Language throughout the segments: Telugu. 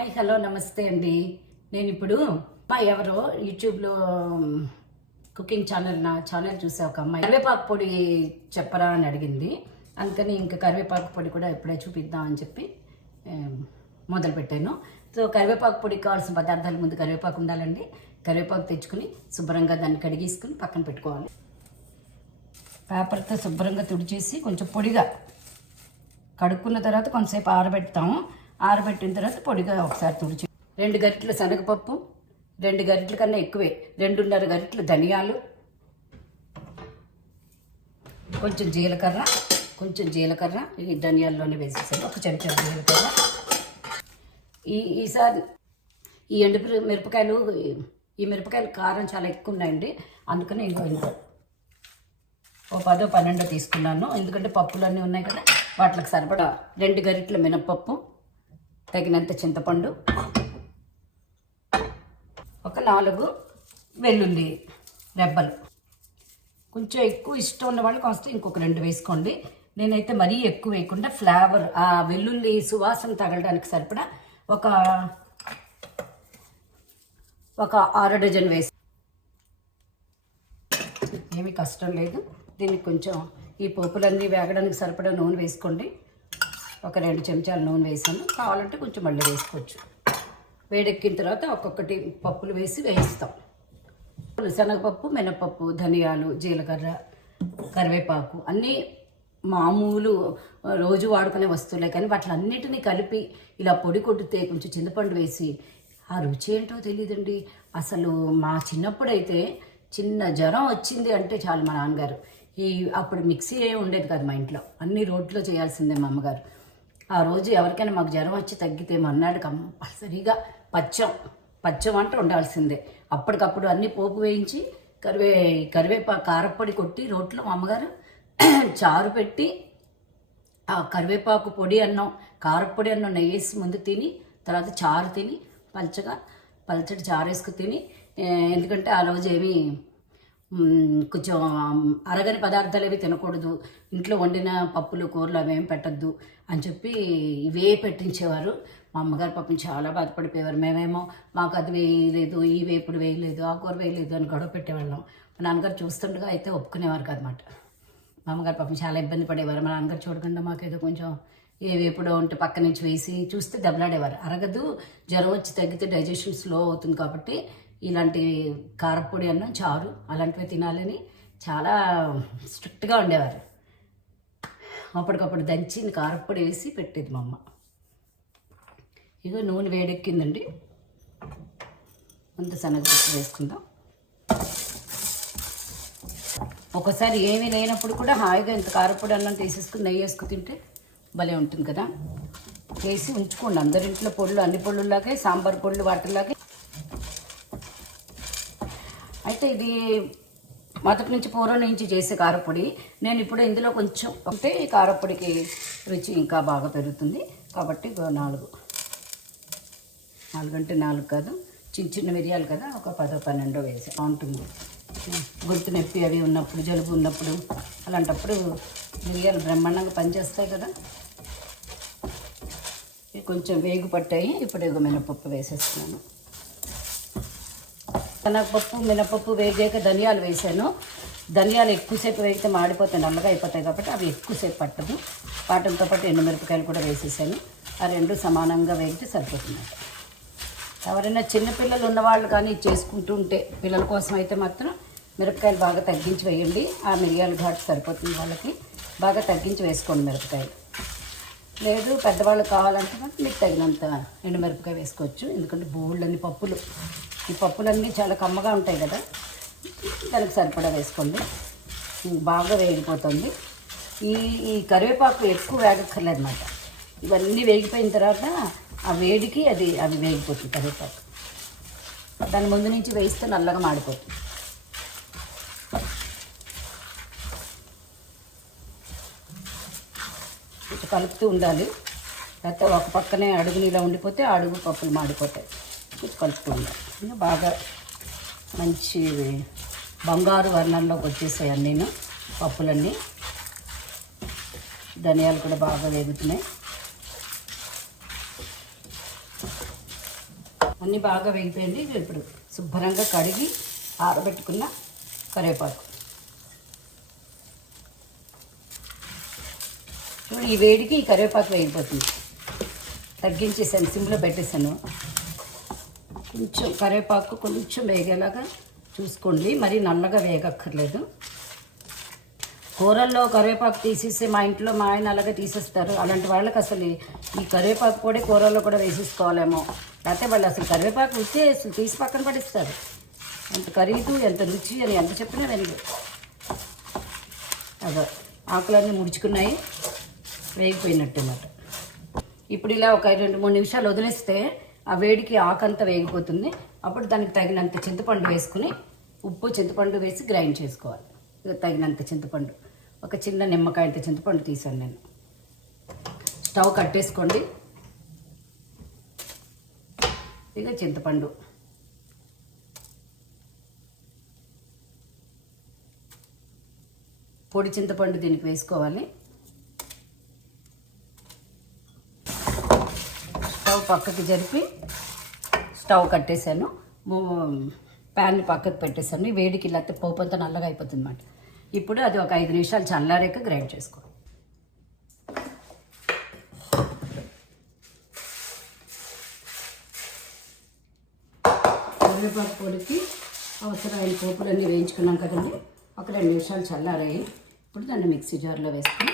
హాయ్ హలో నమస్తే అండి. నేను ఇప్పుడు మా ఎవరో యూట్యూబ్లో కుకింగ్ ఛానల్ నా ఛానల్ చూసే ఒక అమ్మాయి. కరివేపాకు పొడి చెప్పరా అని అడిగింది. అందుకని ఇంకా కరివేపాకు పొడి కూడా ఎప్పుడే చూపిద్దాం అని చెప్పి మొదలుపెట్టాను మొదలు పెట్టాను. సో కరివేపాకు పొడికి కావాల్సిన పదార్థాలు ముందు కరివేపాకు ఉండాలండి. కరివేపాకు తెచ్చుకుని శుభ్రంగా దాన్ని కడిగేసుకుని పక్కన పెట్టుకోవాలి. పేపర్తో శుభ్రంగా తుడిచేసి కొంచెం పొడిగా కడుక్కున్న తర్వాత కొంతసేపు ఆరబెడతాము. ఆరబెట్టిన తర్వాత పొడిగా ఒకసారి తుడిచి రెండు గరిటెలు శనగపప్పు రెండు గరిటెల కన్నా ఎక్కువే రెండున్నర గరిటెలు ధనియాలు కొంచెం జీలకర్ర కొంచెం జీలకర్ర ఈ ధనియాల్లోనే వేసేసాను. ఒక చెంచా జీలకర్ర. ఈ ఈసారి ఈ ఎండు మిరపకాయలు ఈ మిరపకాయలు కారం చాలా ఎక్కువ ఉన్నాయండి. అందుకని ఇంకో ఇంకో ఓ పదో పన్నెండో తీసుకున్నాను. ఎందుకంటే పప్పులు అన్నీ ఉన్నాయి కదా వాటికి సరిపడా రెండు గరిటెల మినపప్పు తగినంత చింతపండు ఒక నాలుగు వెల్లుల్లి రెబ్బలు. కొంచెం ఎక్కువ ఇష్టం ఉన్న వాళ్ళకి వస్తే ఇంకొక రెండు వేసుకోండి. నేనైతే మరీ ఎక్కువ వేయకుండా ఫ్లేవర్ ఆ వెల్లుల్లి సువాసన తగలడానికి సరిపడా ఒక ఒక ఆరు డజన్ వేసి. ఏమీ కష్టం లేదు. దీనికి కొంచెం ఈ పోపులన్నీ వేగడానికి సరిపడా నూనె వేసుకోండి. ఒక రెండు చెంచాలు నూనె వేసాను. కావాలంటే కొంచెం మళ్ళీ వేసుకోవచ్చు. వేడెక్కిన తర్వాత ఒక్కొక్కటి పప్పులు వేసి వేయిస్తాం. శనగపప్పు మినపప్పు ధనియాలు జీలకర్ర కరివేపాకు అన్నీ మామూలు రోజు వాడుకునే వస్తువులే కానీ వాటిలన్నిటినీ కలిపి ఇలా పొడి కొట్టితే కొంచెం చింతపండు వేసి ఆ రుచి ఏంటో తెలియదండి అసలు మా చిన్నప్పుడైతే చిన్న జ్వరం వచ్చింది అంటే చాలు మా నాన్నగారు. ఈ అప్పుడు మిక్సీ ఏ ఉండేది కాదు మా ఇంట్లో. అన్ని రోడ్లో చేయాల్సిందే మా అమ్మగారు. ఆ రోజు ఎవరికైనా మాకు జ్వరం వచ్చి తగ్గితే మర్నాడు కంపల్సరీగా పచ్చం పచ్చం అంటే ఉండాల్సిందే. అప్పటికప్పుడు అన్ని పోపు వేయించి కరివే కరివేపా కారపొడి కొట్టి రోట్లో మా అమ్మగారు చారు పెట్టి ఆ కరివేపాకు పొడి అన్నం కారపొడి అన్నం నెయ్యి వేసి ముందు తిని తర్వాత చారు తిని పలచగా పలచటి చారు వేసుకు తిని ఎందుకంటే ఆ రోజు ఏమీ కొంచెం అరగని పదార్థాలు ఏవి తినకూడదు. ఇంట్లో వండిన పప్పులు కూరలు అవేం పెట్టద్దు అని చెప్పి ఇవే పెట్టించేవారు. మా అమ్మగారు పాపం చాలా బాధపడిపోయేవారు. మేమేమో మాకు అది వేయలేదు ఈ వేపుడు వేయలేదు ఆ కూర వేయలేదు అని గొడవ పెట్టేవాళ్ళం. మా నాన్నగారు చూస్తుండగా అయితే ఒప్పుకునేవారు కదమాట మా అమ్మగారు పాపం చాలా ఇబ్బంది పడేవారు. మా నాన్నగారు చూడకుండా మాకేదో కొంచెం ఏ వేపుడో ఉంటే పక్క నుంచి వేసి చూస్తే దెబ్బలాడేవారు. అరగదు జ్వరం వచ్చి తగ్గితే డైజెషన్ స్లో అవుతుంది కాబట్టి ఇలాంటి కారపొడి అన్నం చారు అలాంటివి తినాలని చాలా స్ట్రిక్ట్గా ఉండేవారు. అప్పటికప్పుడు దంచి కారపొడి వేసి పెట్టేది మా అమ్మ. ఇగో నూనె వేడెక్కిందండి. అంత శనగపప్పు వేసుకుందాం. ఒకసారి ఏమీ లేనప్పుడు కూడా హాయిగా ఇంత కారపొడి అన్నం తీసేసుకుని నెయ్యి వేసుకుని తింటే భలే ఉంటుంది కదా. వేసి ఉంచుకోండి. అందరింట్లో పొడులు అన్ని పొళ్ళులాగే సాంబార్ పొడులు వాటిలాగే అయితే ఇది మొదటి నుంచి పూర్వం నుంచి చేసే కారపొడి. నేను ఇప్పుడు ఇందులో కొంచెం ఒకటే ఈ కారపొడికి రుచి ఇంకా బాగా పెరుగుతుంది. కాబట్టి నాలుగు. నాలుగు అంటే నాలుగు కాదు. చిన్న చిన్న మిరియాలు కదా ఒక పదో పన్నెండో వేసి. బాగుంటుంది. గుర్తు నొప్పి అవి ఉన్నప్పుడు జలుబు ఉన్నప్పుడు అలాంటప్పుడు మిరియాలు బ్రహ్మాండంగా పనిచేస్తాయి కదా. ఇవి కొంచెం వేగు పట్టాయి. ఇప్పుడు ఇగో మినపప్పు వేసేస్తున్నాను. శనగపప్పు మినపప్పు వేగాక ధనియాలు వేసాను ధనియాలు ఎక్కువసేపు వేగితే మాడిపోతాయి నల్లగా అయిపోతాయి కాబట్టి అవి ఎక్కువసేపు పట్టదు. వాటితో పాటు ఎండుమిరపకాయలు కూడా వేసేసాను. ఆ రెండు సమానంగా వేగితే సరిపోతుంది. ఎవరైనా చిన్నపిల్లలు ఉన్నవాళ్ళు కానీ చేసుకుంటూ ఉంటే పిల్లల కోసం అయితే మాత్రం మిరపకాయలు బాగా తగ్గించి వేయండి. ఆ మిరియాల ఘాటు సరిపోతుంది వాళ్ళకి. బాగా తగ్గించి వేసుకోండి మిరపకాయలు. లేదు పెద్దవాళ్ళు కావాలంటే మీకు తగినంత ఎండుమిరపకాయ వేసుకోవచ్చు. ఎందుకంటే బోళ్ళని పప్పులు ఈ పప్పులన్నీ చాలా కమ్మగా ఉంటాయి కదా దానికి సరిపడా వేసుకోండి. బాగా వేగిపోతుంది. ఈ ఈ కరివేపాకు ఎక్కువ వేగక్కర్లేదు అనమాట ఇవన్నీ వేగిపోయిన తర్వాత ఆ వేడికి అది అవి వేగిపోతుంది కరివేపాకు. దాని ముందు నుంచి వేయిస్తే నల్లగా మాడిపోతుంది. కలుపుతూ ఉండాలి. లేకపోతే ఒక పక్కనే అడుగులు ఇలా ఉండిపోతే ఆ అడుగు పప్పులు మాడిపోతాయి. కొంచెం కలుపుతూ ఉండాలి. బాగా మంచి బంగారు వర్ణంలోకి వచ్చేసాయి అన్నీను పప్పులన్నీ. ధనియాలు కూడా బాగా వేగుతున్నాయి. అన్నీ బాగా వేగిపోయింది. ఇప్పుడు శుభ్రంగా కడిగి ఆరబెట్టుకున్న కరివేపాకు. ఈ వేడికి ఈ కరివేపాకు వేగిపోతుంది. తగ్గించేసాను సిమ్లో పెట్టేశాను. కొంచెం కరివేపాకు కొంచెం వేగేలాగా చూసుకోండి. మరి నల్లగా వేగక్కర్లేదు. కూరల్లో కరివేపాకు తీసేసి మా ఇంట్లో మా ఆయన అలాగే తీసేస్తారు. అలాంటి వాళ్ళకి అసలు ఈ- కరివేపాకు కూడా కూరల్లో కూడా వేసేసుకోవాలేమో. లేకపోతే వాళ్ళు అసలు కరివేపాకు ఉంటే అసలు తీసి పక్కన పడిస్తారు. ఎంత ఖరీదు ఎంత రుచి అని ఎంత చెప్పినా వెనక అదో ఆకులన్నీ ముడుచుకున్నాయి. వేగిపోయినట్టు అన్నమాట ఇప్పుడు ఇలా ఒక రెండు మూడు నిమిషాలు వదిలేస్తే ఆ వేడికి ఆకంతా వేగిపోతుంది. అప్పుడు దానికి తగినంత చింతపండు వేసుకుని ఉప్పు చింతపండు వేసి గ్రైండ్ చేసుకోవాలి. తగినంత చింతపండు. ఒక చిన్న నిమ్మకాయంత చింతపండు తీసాను నేను. స్టవ్ కట్టేసుకోండి. ఇక చింతపండు. పొడి చింతపండు దీనికి వేసుకోవాలి స్టవ్ పక్కకి జరిపి స్టవ్ కట్టేశాను. ప్యాన్ పక్కకు పెట్టేశాను. ఈ వేడికి లేకపోతే పోపు అంతా నల్లగా అయిపోతుంది అన్నమాట. ఇప్పుడు అది ఒక ఐదు నిమిషాలు చల్లారాక గ్రైండ్ చేసుకో. కరివేపాకు పొడికి అవసరమైన పోపులన్నీ వేయించుకున్నాం కదండి. ఒక రెండు నిమిషాలు చల్లారాయి. ఇప్పుడు దాన్ని మిక్సీ జార్లో వేసుకుని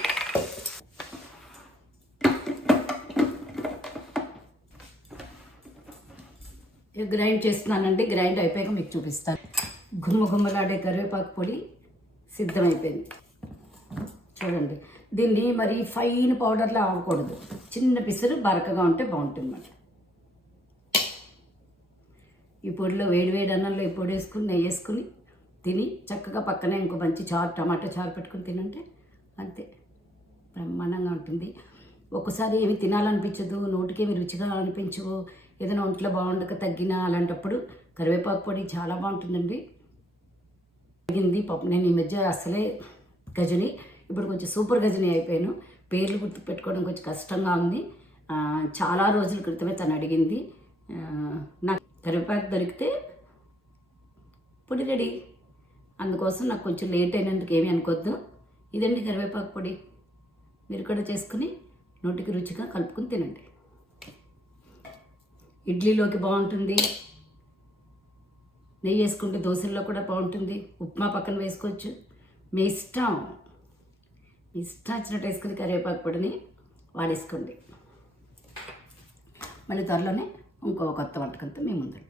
గ్రైండ్ చేస్తున్నానండి గ్రైండ్ అయిపోయాక మీకు చూపిస్తాను. గుమ్మ గుమ్మలాడే కరివేపాకు పొడి సిద్ధమైపోయింది. చూడండి దీన్ని మరి ఫైన్ పౌడర్లా అవ్వకూడదు చిన్న పిసరు బరకగా ఉంటే బాగుంటుంది అన్నమాట ఈ పొడిలో వేడి వేడి అన్నంలో ఈ పొడి వేసుకుని నెయ్యి వేసుకుని తిని చక్కగా పక్కనే ఇంకో మంచి చారు టమాటా చారు పెట్టుకుని తినంటే అంతే. బ్రహ్మాండంగా ఉంటుంది. ఒక్కసారి ఏమి తినాలనిపించదు నోటికేమి రుచిగా అనిపించవు ఏదైనా ఒంట్లో బాగుండక తగ్గినా అలాంటప్పుడు కరివేపాకు పొడి చాలా బాగుంటుందండి. తగ్గింది పాపం నేను ఈ మధ్య అసలే గజని ఇప్పుడు కొంచెం సూపర్ గజని అయిపోయాను. పేర్లు గుర్తు పెట్టుకోవడం కొంచెం కష్టంగా ఉంది. చాలా రోజుల క్రితమే తను అడిగింది. నాకు కరివేపాకు దొరికితే పొడి రెడీ. అందుకోసం నాకు కొంచెం లేట్ అయినందుకు ఏమీ అనుకోవద్దు ఇదండి కరివేపాకు పొడి. మీరు కూడా చేసుకుని నోటికి రుచిగా కలుపుకుని తినండి. ఇడ్లీలోకి బాగుంటుంది. నెయ్యి వేసుకుంటే దోశల్లో కూడా బాగుంటుంది. ఉప్మా పక్కన వేసుకోవచ్చు. మీ ఇష్టం. మీ ఇష్టం వచ్చినట్టు వేసుకుని కరివేపాకు పొడిని వాడేసుకోండి. మళ్ళీ త్వరలోనే ఇంకో కొత్త వంటకంతో మీ ముందు